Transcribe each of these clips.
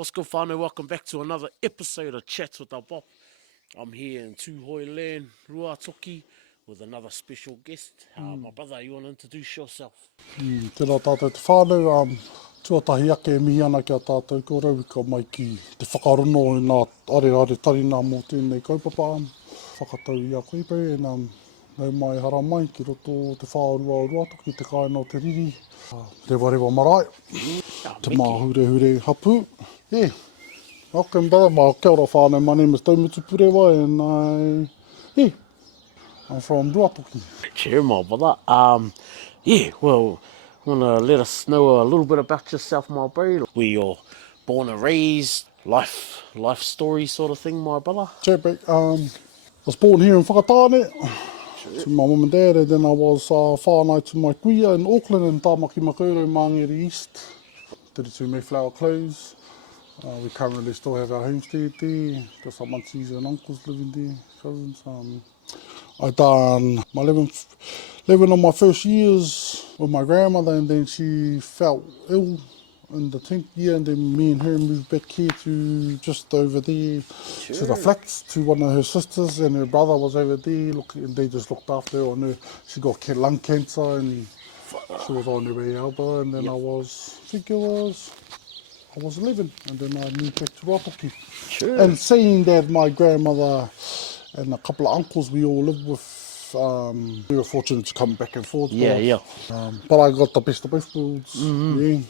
What's good, whānau? Welcome back to another episode of Chats with our BOP. I'm here in Tūhoe land, Ruatoki, with another special guest. My brother, you want to introduce yourself? Tēnā tātou te whānau, tuatahi ake e mihi ana ki a tātou ko rau ka mai ki te whakarono i nā are tarina mō tēnei kaupapa. Whakatau i a koe pau, nau mai hara mai ki roto o te whāurua o Ruatoki, te kāina o te riri. Rewa marae, te māhure hapu. Yeah, welcome brother, kia ora whānau, my name is Taumutu Purewa and I'm from Ruatoki. Cheer, my brother. Well, want to let us know a little bit about yourself, my bro. Where you're born and raised, life story sort of thing, my brother. Cheer, I was born here in Whakatāne to my mum and dad, and then I was whānau to my kuia in Auckland in Tāmaki Makaurau, Māngere East. 32 Mayflower Close. We currently still have our homestead there. Got some aunties and uncles living there, cousins. I done my 11 of my first years with my grandmother, and then she fell ill in the 10th year, and then me and her moved back here to just over there to the flats to one of her sisters, and her brother was over there, and they just looked after her on her. She got lung cancer and she was on her way out, and then I think I was 11, and then I moved back to Ruatoki. Sure. And seeing that my grandmother and a couple of uncles we all lived with, we were fortunate to come back and forth. But I got the best of both worlds. Yeah.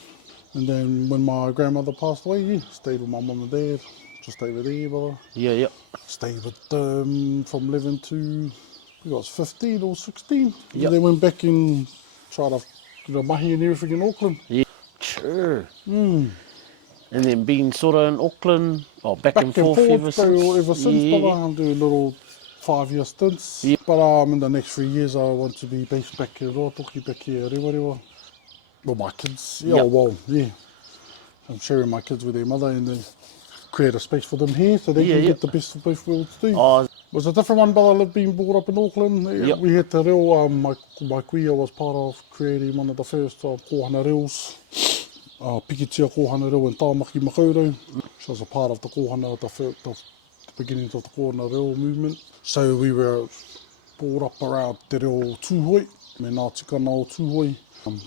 And then when my grandmother passed away, stayed with my mum and dad, just over there, brother. Stayed with them from 11 to, I was 15 or 16. And then went back and tried to get a mahi and everything in Auckland. Yeah, sure. And then been sort of in Auckland, back and forth ever since, but I'm doing little 5-year stints. But in the next 3 years I want to be based back in Ruatoki, back here, Rewa. With my kids, I'm sharing my kids with their mother and then create a space for them here so they can get the best of both worlds too. It was a different one, but I've been brought up in Auckland. We had the reo, my kuia was part of creating one of the first kohana reos. Pikitia kohana reo in Tāmaki Makaurau. She was a part of the kohana, the beginnings of the kohana reo movement. So we were brought up around te reo Tūhoe, me nā tikana o Tūhoe.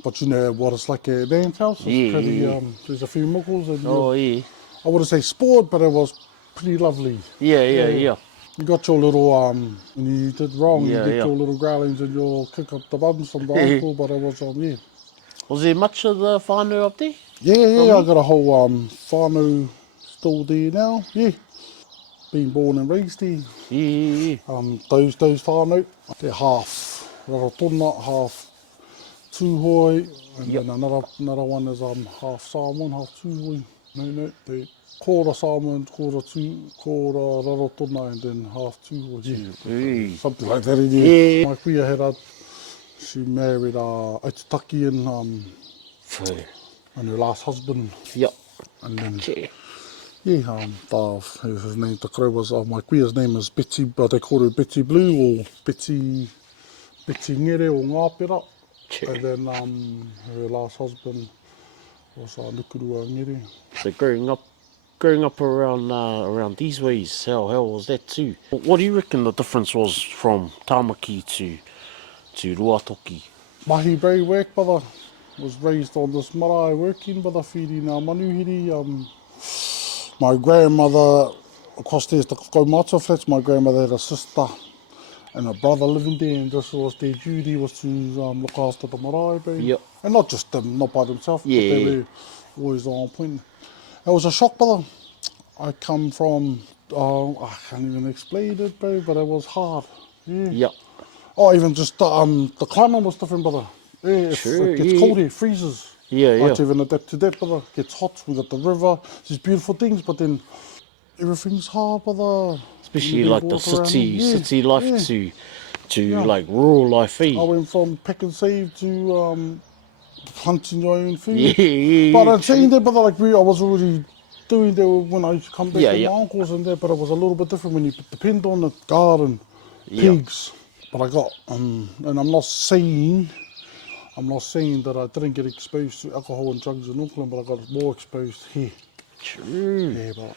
But you know what it's like at Dan's house. It's pretty, there's a few muggles. And I wouldn't say sport, but it was pretty lovely. You got your little, when you did wrong, you get your little growlings and your kick up the bums from the uncle, but it was, Was there much of the whānau up there? I got a whole whānau still there now, Been born and raised there. Those whānau, they're half Rarotona, half Tūhoe, and then another one is half Samoan, half Tūhoe. No, they quarter Samoan, quarter Rarotona, and then half Tūhoe. Something like that. My kuia had she married Aitutaki and her last husband. And then her name Takaro was my kuia's name is Betty, but they call her Betty Blue or Betty Ngere or Ngāpera. And then her last husband was Nukurua Ngere. So growing up around these ways, how was that too? What do you reckon the difference was from Tāmaki to Ruatoki? Mahi very work, brother. Was raised on this marae working, brother, feeding manuhiri. My grandmother, across there's the Taumutu flats, my grandmother had a sister and a brother living there, and this was their duty was to look after the marae, and not just them, not by themselves, but they were always on point. It was a shock, brother. I come from, I can't even explain it, bro, but it was hard. Even just the climate was different, brother. It gets cold here, freezes. I had to even adapt to that, brother. It gets hot, we got the river, these beautiful things, but then everything's hard, brother. Especially like the city life to like rural life. I went from pack and save to hunting your own food. But I'm saying that, brother, like I was already doing that when I used to come back with my uncles and that, but it was a little bit different when you depend on the garden, pigs. But I got, and I'm not saying that I didn't get exposed to alcohol and drugs in Auckland, but I got more exposed here. True. Yeah, but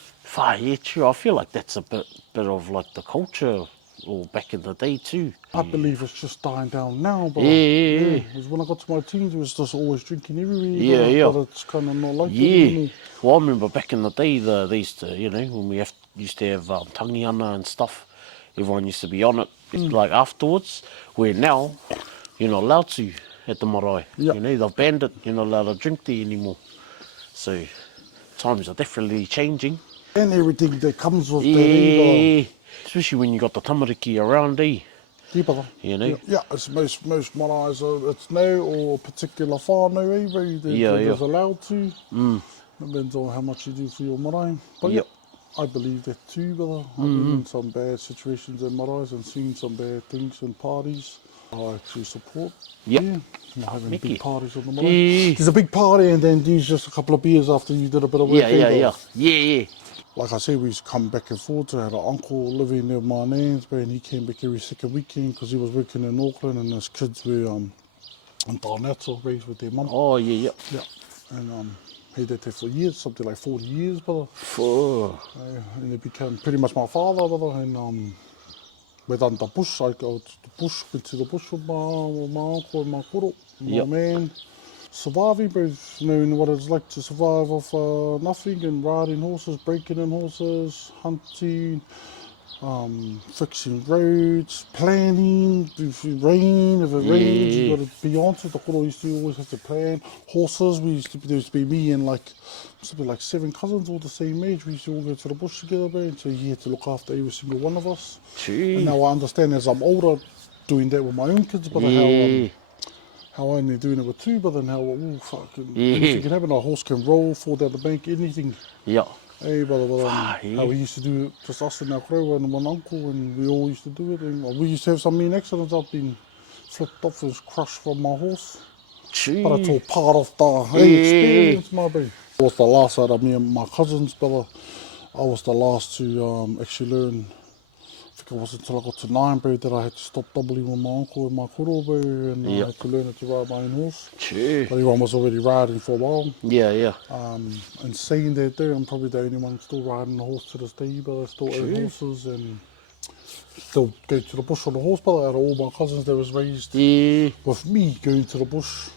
Yeah, true. I feel like that's a bit of like the culture, or back in the day too. I believe it's just dying down now, but Yeah. because when I got to my teens, it was just always drinking everywhere, Yeah. but it's kind of not like that Yeah. anymore. Well, I remember back in the day, they used to, when we used to have tangiana and stuff, everyone used to be on it, like afterwards, where now, you're not allowed to at the marae. Yeah. They've banned it, you're not allowed to drink there anymore. So, times are definitely changing. And everything that comes with that, but Yeah. Especially when you got the tamariki around, yeah, brother. You know? Yeah, it's most marae, it's no or particular whānau, Yeah. there's allowed to. Depends on how much you do for your marae. But Yep. yeah, I believe that too, brother. I've been in some bad situations in marae and seen some bad things in parties. I actually support. Yep. Yeah, not having Mickey. big parties on the marae. Yeah. There's a big party and then there's just a couple of beers after you did a bit of work. Yeah. Like I said, we used to come back and forth. I had an uncle living near my nan's, and he came back every second weekend because he was working in Auckland and his kids were in Taumutu, raised with their mum. Oh, yeah. Yeah, and he did that for years, something like 40 years, brother. And he became pretty much my father, brother. And we done the bush. I go to the bush, went to the bush with my uncle and my koro, my man. Surviving, bro, knowing what it's like to survive off nothing and riding horses, breaking in horses, hunting, fixing roads, planning, if it rains, you got to be on to the koro used to always have to plan. Horses, there used to be me and something like 7 cousins all the same age. We used to all go to the bush together, bro, so you had to look after every single one of us. True. And now I understand as I'm older, doing that with my own kids, but how only doing it with 2, but then how anything can happen. A horse can roll, fall down the bank, anything. Yeah. Hey, brother, how we used to do it, just us and our Purewa and one uncle, and we all used to do it. And we used to have some mean accidents. I've been flipped off and crushed from my horse. True. But it's all part of the experience, my baby. I was the last out of me and my cousins, brother. I was the last to actually learn. I think it wasn't until I got to 9, bro, that I had to stop doubling with my uncle and my koro, bro, and I had to learn to ride my own horse. True. But everyone was already riding for a while. Yeah. And saying that there, I'm probably the only one still riding a horse to this day, but I still own horses and still go to the bush on the horse, but out of all my cousins that was raised with me going to the bush.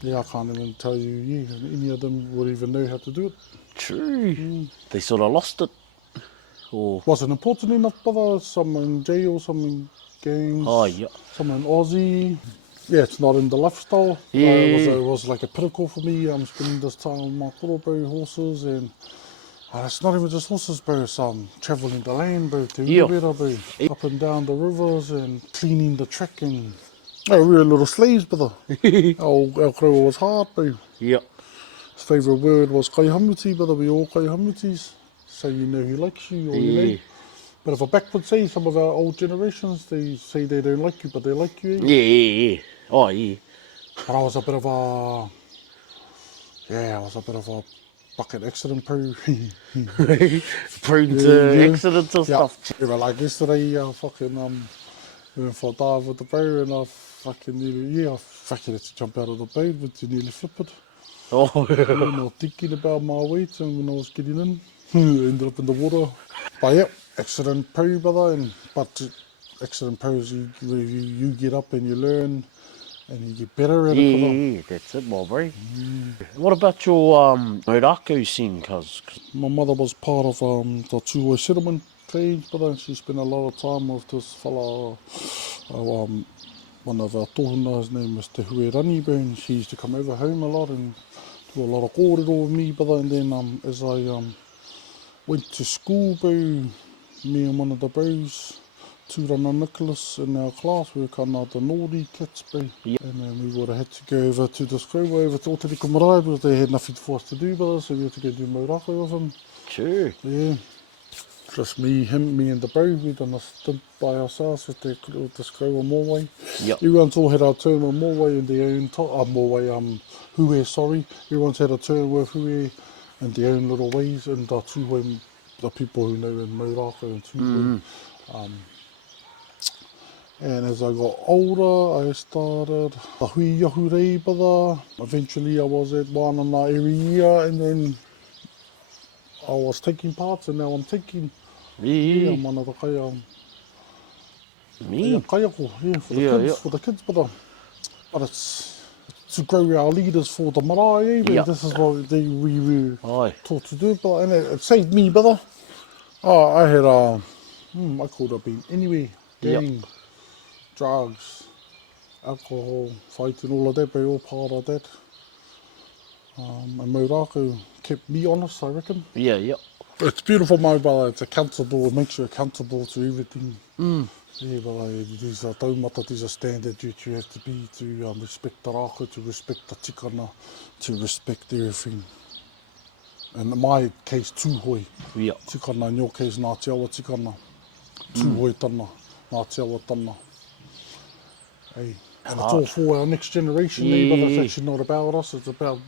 Yeah, I can't even tell you, any of them would even know how to do it. True. They sort of lost it. Or Wasn't important enough, brother. Some in jail, some in gangs, some in Aussie. Yeah, it's not in the lifestyle. It was like a pinnacle for me. I'm spending this time with my koro, bro, horses, and it's not even just horses, bro. It's travelling the land, bro, to Uruwera, bro, up and down the rivers and cleaning the track, and we were little slaves, brother. Our koro was hard, bro. Yeah. His favourite word was kaihamuti, brother. We all kaihamutis. So you know who likes you, or you know. But if I back would say, some of our old generations, they say they don't like you, but they like you. Yeah. Oh, yeah. But I was a bit of a bucket accident prone. Prone to accidents and stuff. Yeah, like yesterday, we went for a dive with the bro, and I had to jump out of the boat, but you nearly flip it. Oh. Not thinking about my weight, and when I was getting in, ended up in the water. But yeah, accident pro, brother, but accident pros, you get up and you learn and you get better at it, brother. Yeah, that's it, my bro. What about your Morako scene, cuz? My mother was part of the Tūhoe settlement claims, brother, and she spent a lot of time with this fella, one of our tohuna, his name was Tūhoe Rani, bro, and she used to come over home a lot and do a lot of kōrero with me, brother, and then as I went to school, bro, me and one of the bros, Tūrana Nicholas, in our class, we were kind of the naughty kids, bro. And then we would have had to go over to the school, over to Otariko Marae, because they had nothing for us to do, brother, so we had to go do maurako with them. True. Yeah. Just me and the bro, we done a stint by ourselves with the school on Morway. Yep. Everyone's all had a turn on Morway in their own Hūe, sorry. Everyone's had a turn with Hūe in their own little ways, and the Tūhoe, the people who know in Maurako and Tūhoe. And as I got older, I started the hui yahu rei, brother. Eventually I was at Wānana every year, and then was taking parts and now I'm taking. Yeah. I'm one of the kaya Me. kayako, for the Yeah, kids, yeah. for the kids, but it's to grow our leaders for the marae, but Yeah. this is what we were Aye. taught to do, but and it saved me, brother. Oh, I had I could have been anywhere, Yep. gang, drugs, alcohol, fighting, all of that, but all part of that. And Maurako kept me honest, I reckon. Yeah, yep. It's beautiful, my brother. It's accountable. It makes you accountable to everything. Mm. Yeah, but these are taumata, these are standards that you have to be to respect the raka, to respect the tikana, to respect everything. And in my case, Tūhoe. Yep. Tikana, in your case, Ngā Te Awa tikana. Tūhoe tana, Ngā Te Awa tana. Hey. And it's all for our next generation, but it's actually not about us. It's about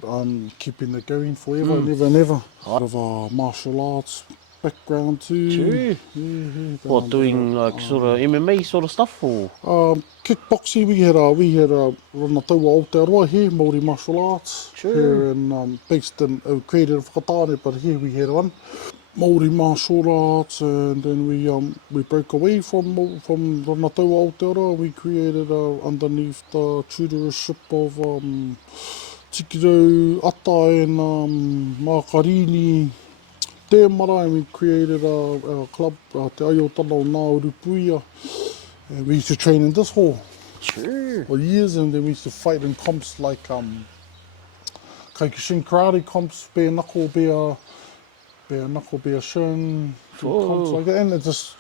keeping it going forever and ever and ever. Of our martial arts background too. True. Yeah. What, doing like sort of MMA sort of stuff or? Kickboxing, we had Rana Taua Aotearoa here, Māori martial arts. True. Here in, based in, created in Whakatane, but here we had one. Māori martial arts, and then we broke away from Rana Taua Aotearoa. We created underneath the tutorship of Tikiro Ata and Makarini Tēmara, and we created our club, Te Aiotana o Ngā Urupuia. And we used to train in this hall for years, and then we used to fight in comps like Kaikushin karate comps, bare knuckle, bare shin, comps like that. And it's just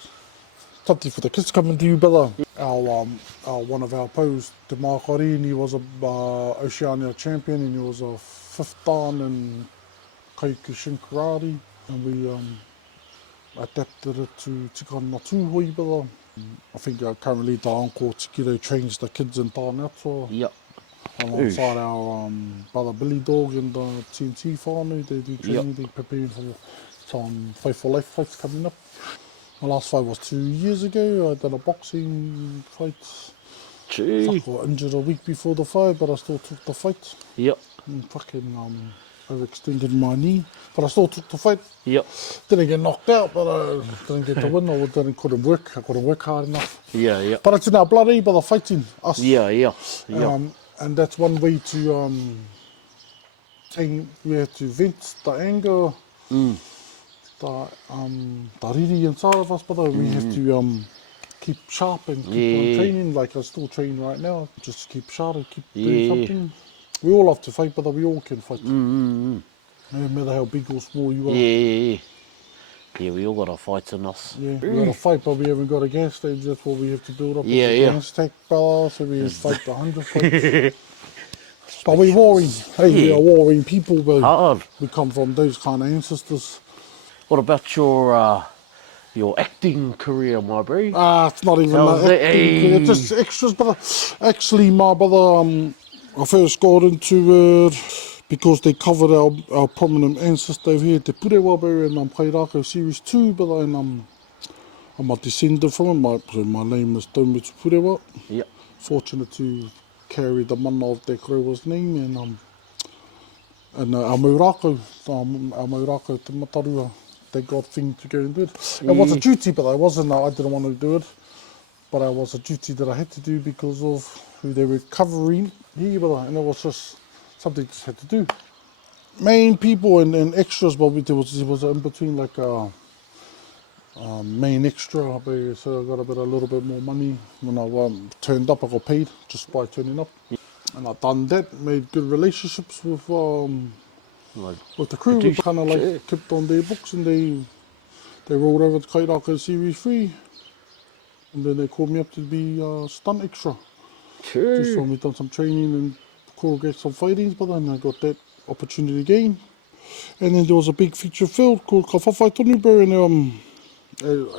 something for the kids coming to you, brother. Our one of our pros, Te Makarini, was a Oceania champion, and he was a 5th dan in Kaikushin karate. And we adapted it to tikana Tūhoe, brother. I think currently the uncle Tikiro trains the kids in Tāneatua. Yep. Alongside our brother Billy Dog and the TNT whānau, they do training, they're preparing for some Fight for Life fights coming up. My last fight was 2 years ago. I did a boxing fight. I got injured a week before the fight, but I still took the fight. Yep. And fucking overextended my knee, but I still took the fight. Yep. Didn't get knocked out, but I didn't get the win, or couldn't work. I couldn't work hard enough. Yeah, yeah. But it's in our blood, but the fighting us. Yeah, yeah. Yeah. And that's one way to we have to vent the anger, the riri inside of us, but we have to keep sharp and keep on training. Like I still train right now, just keep sharp and keep doing something. We all have to fight, but we all can fight. No matter how big or small you are. Yeah. Yeah, we all got our fights in us. Yeah, we got to fight, but we haven't got a gas stage. That's what we have to build up. Yeah, a yeah. gas tank, brother, so we fight the 100 fights. But we're warring. Hey, we are warring people, but Hard. we come from those kind of ancestors. What about your acting career, my bro? It's not even How's that it? acting, it's just extras, brother. Actually, my brother, I first got into it because they covered our prominent ancestor over here, Te Purewa, and Pairako Series 2, but I'm a descendant from him. So my name is Taumutu Purewa. Yep. Fortunate to carry the mana of Te Kurewa's name, and our Maurako, Te Matarua, they got thing to go and do it. It was a duty, but I didn't want to do it, but it was a duty that I had to do because of who they were covering here, and it was just something I just had to do. Main people and extras, but there was in between like main extra, so I got a little bit more money. When I turned up, I got paid just by turning up. And I've done that, made good relationships with the crew. We kind of like kept on their books, and they rolled over to Kairaka Series 3. And then they called me up to be stunt extra. Just so we done some training and choreographed some fightings, but then I got that opportunity again. And then there was a big feature film called Ka Whawhai Tonu, bro, and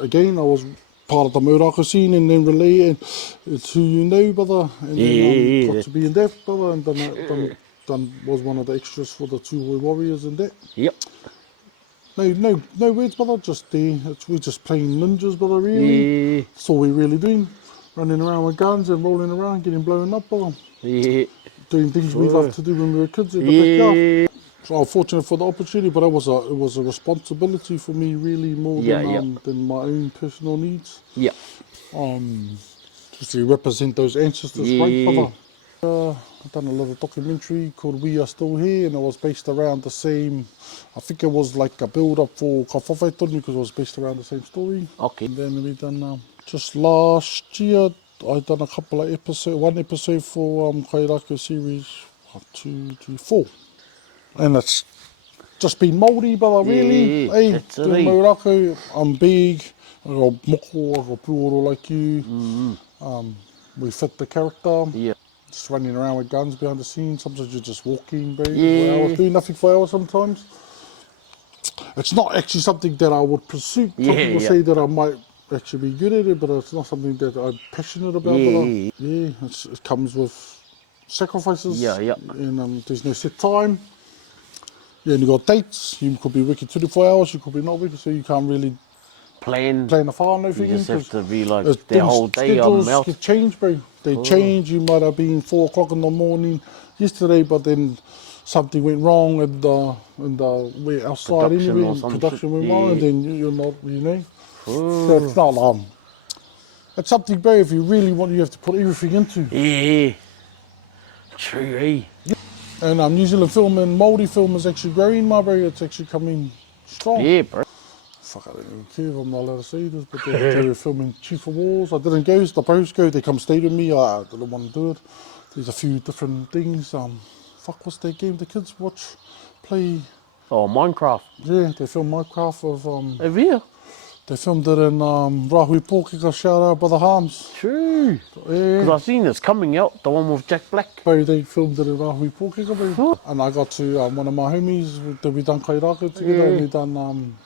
again I was part of the Maurako scene, and then relay, and it's who you know, brother, and then got to be in that, brother, and done was one of the extras for the Tūhoe Warriors and that. Yep. No words, brother, just there. We're just playing ninjas, brother, really. That's all we're really doing. Running around with guns and rolling around, getting blown up, brother. Yeah. Doing things we loved to do when we were kids in the backyard. So I'm fortunate for the opportunity, but it was a responsibility for me, really, more than my own personal needs. Yeah. Just to represent those ancestors, right, Yeah. brother? I've done a little documentary called We Are Still Here, and it was based around the same, I think it was like a build-up for Ka Whawhai Tonu, because it was based around the same story. Okay. And then we done, just last year, I done a couple of episodes, one episode for Kairaka series 1, 2, 3, 4. And it's just been Māori, brother, really. Yeah, Hey, that's it, doing eh? maurako, I'm big, I got moko, I got puoro like you. We fit the character. Yeah. Just running around with guns behind the scenes. Sometimes you're just walking, bro, for hours, Yeah. doing nothing for hours sometimes. It's not actually something that I would pursue. Yeah, Some people yeah. say that I might actually be good at it, but it's not something that I'm passionate about. Yeah. Yeah, it comes with sacrifices. Yeah, yeah. And there's no set time. You only got dates. You could be working 24 hours, you could be not working, so you can't really Plan. plan a whānau for You just have to be like, as the whole day I'm schedules out. get changed, bro. They change. You might have been 4 o'clock in the morning yesterday, but then something went wrong and we're outside Production anyway, or and some production shit. went Yeah. wrong, and then you're not, you know. So it's not it's something, bro. If you really want, you have to put everything into. Yeah. True, eh? And New Zealand film and Māori film is actually growing, my bro. It's actually coming strong. Yeah, bro. Fuck, I don't even care if I'm not allowed to say this, but they were filming Chief of Wars. I didn't go, the pros go, they come stay with me, I didn't want to do it. There's a few different things. Fuck, what's that game the kids watch, play? Oh, Minecraft. Yeah, they filmed Minecraft Over here. they filmed it in Rahui Pōkeka, shout out Brother Harms. True. Because Yeah, I've seen this coming out, the one with Jack Black. bro, they filmed it in Rahui Pōkeka, bro. And I got to, one of my homies, that we done kairaka together, and we done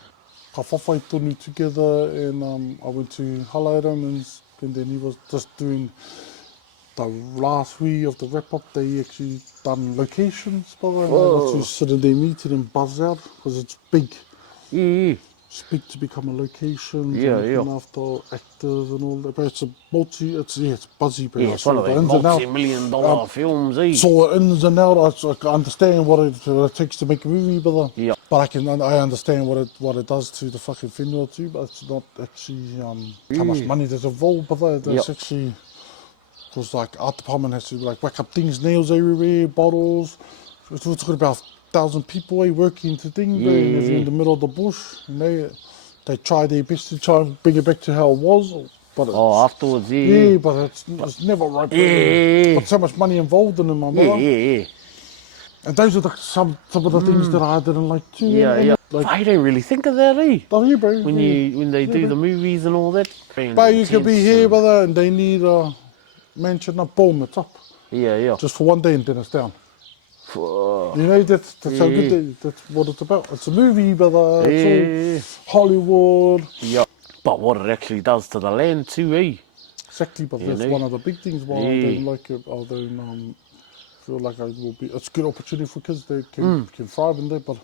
Ka Whawhai Tonu together, and I went to highlight him, and then he was just doing the last week of the wrap up. They actually done locations, brother, and I got to sit in their meeting and buzz out, because it's big. Yeah. It's big to become a location, Yeah, and yeah. looking after actors and all that. But it's it's buzzy, bro. Yeah, I it's saw one of the those ins and outs. multi-million-dollar films, eh? Saw the ins and outs. I understand what it takes to make a movie, brother. Yeah. But I understand what it does to the fucking whenua too. But it's not actually how much money there's involved, brother. There's actually, because like art department has to like whack up things, nails everywhere, bottles. We're talking about 1,000 people working to things, bro, and if you're in the middle of the bush, you know, they try their best to try and bring it back to how it was. But Afterwards, yeah. yeah, but it's never right. Bro. Yeah. But so much money involved in it, my Yeah, brother. yeah. And those are some of the things that I didn't like too. Yeah, and yeah. Like, I don't really think of that, eh? oh yeah, bro. When they do the movies and all that. But you could be here, brother, and they need a mansion up, boom, it's up. Yeah, yeah. Just for one day and then it's down. You know, that's how good that's what it's about. It's a movie, brother. It's all Hollywood. Yeah. But what it actually does to the land too, eh? Exactly, but that's one of the big things why I don't like it. I don't feel like I will be. It's a good opportunity for kids. They can thrive in there, but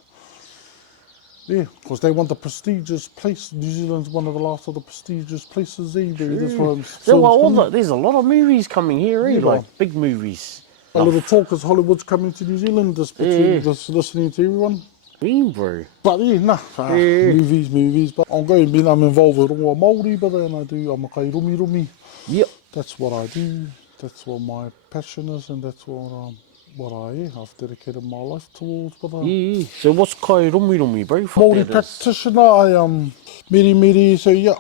yeah, because they want the prestigious place. New Zealand's one of the last of the prestigious places, eh? That's why There's a lot of movies coming here, eh? Yeah, Like big movies. a little talk is Hollywood's coming to New Zealand. Just listening to everyone. Mean, bro. But yeah, movies. But I'm involved with all Māori, but then I'm a kai rumi. Yep. That's what I do. That's what my passion is, and that's I've dedicated my life towards. But Yeah. So what's kai rumi, bro? Māori practitioner, I am miri. So yeah,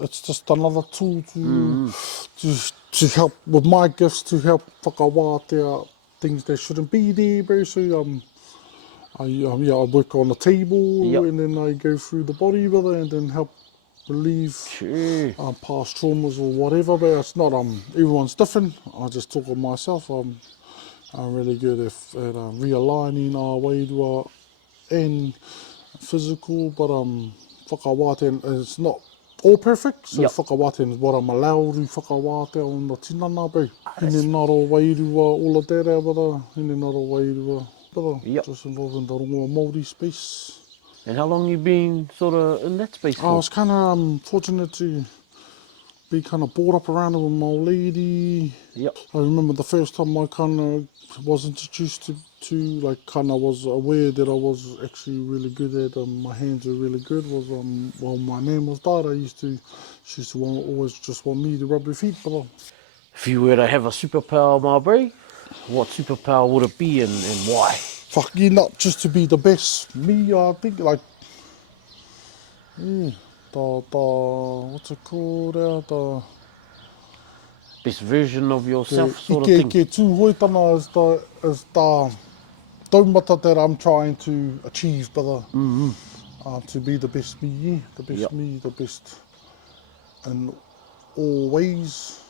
it's just another tool to help with my gifts, to help whakawātea things that shouldn't be there, bro. So I work on the table, and then I go through the body, brother, and then help relieve past traumas or whatever. But it's not everyone's different. I just talk of myself. I'm really good at realigning our wairua and physical, but whakawātea, it's not all perfect. So whakawātea is what I'm allowed to whakawātea on the tinana, bro. Hine naro wairua, all of that, brother. Hine naro wairua, brother. Just involved in the rongoa Māori space. And how long you been sort of in that space for? I was kind of fortunate to be kind of brought up around it with my old lady. Yep. I remember the first time I kind of was introduced to too, like kind of was aware that I was actually really good at, my hands were really good, was while my nan was died, she used to always just want me to rub her feet, but If you were to have a superpower, my bro, what superpower would it be and why? fuck yeah, not just to be the best me, I think, like, yeah, what's it called now, Best version of yourself sort of ike thing. tūhoe tana is the taumata that I'm trying to achieve, brother. To be the best me, yeah, the best Yep. me, the best in all ways.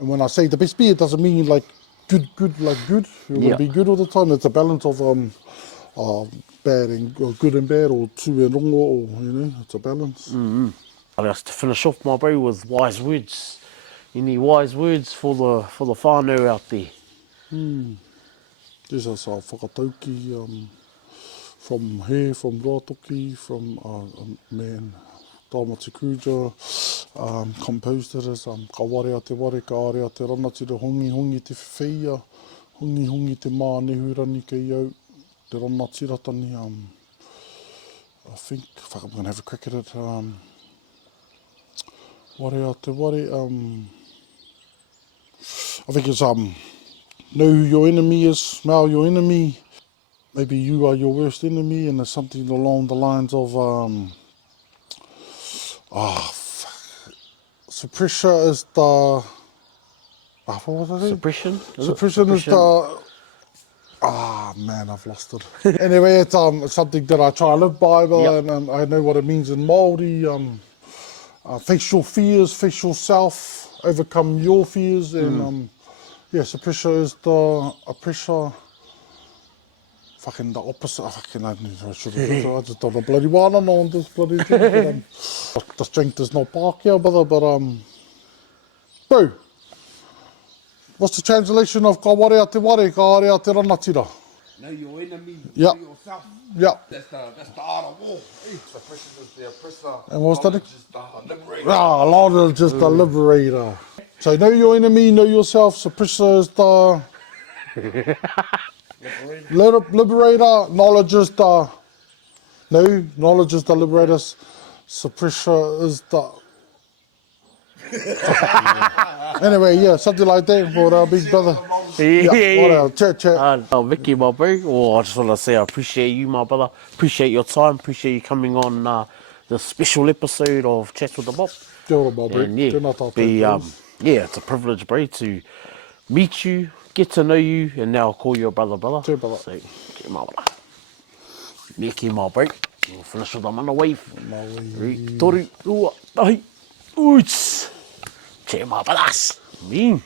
And when I say the best me, it doesn't mean like good, like good. You want to Yep. be good all the time. It's a balance of bad and or good and bad, or two and rongo, or you know, it's a balance. I guess to finish off, my bro, with wise words. Any wise words for the whānau out there? This is a whakatauki from here, from Rātoki, from man, Taumutu Purewa, composed it as ka ware te ware, ka are a te ranatira, hongi te whiwhia, hongi te mānehurani kei au, te ranatira tani, I think, fuck, I'm going to have a crack at it, ware a te ware, I think it's, know who your enemy is, smell your enemy, maybe you are your worst enemy, and there's something along the lines of, suppressor is the, what was I saying? Suppression? Suppression is the, man, I've lost it. Anyway, it's something that I try to live by, Yep. and I know what it means in Māori. Face your fears, face yourself, overcome your fears, and yeah, suppressor is the oppressor. Fucking the opposite. I should have. I just done a bloody one on this bloody thing. But, the strength is not Pākehā, brother. But bro, what's the translation of ka ware a te ware, ka are a te ranatira? Know your enemy, Yep. know yourself. Yep. That's the art of war. Suppression is the oppressor. And what's that? Knowledge is the liberator. Ah, Lord is just the liberator. So know your enemy, know yourself. Suppressor is the liberator. Knowledge is the knowledge is the liberator. Suppressor is the anyway, yeah, something like that for our big brother. What else? Chat. Vicky, my bro. Oh, I just want to say I appreciate you, my brother. Appreciate your time. Appreciate you coming on the special episode of Chats with the Bop. Kia ora, my bro. And yeah, Tēnā tātou, yeah, it's a privilege, bro, to meet you, get to know you, and now call you a brother. Te brother. So, kia mā wara. Neki, my bro. We'll finish with a mana wave. Toru, ua, tahi, oots. Che mā brothers. Mean.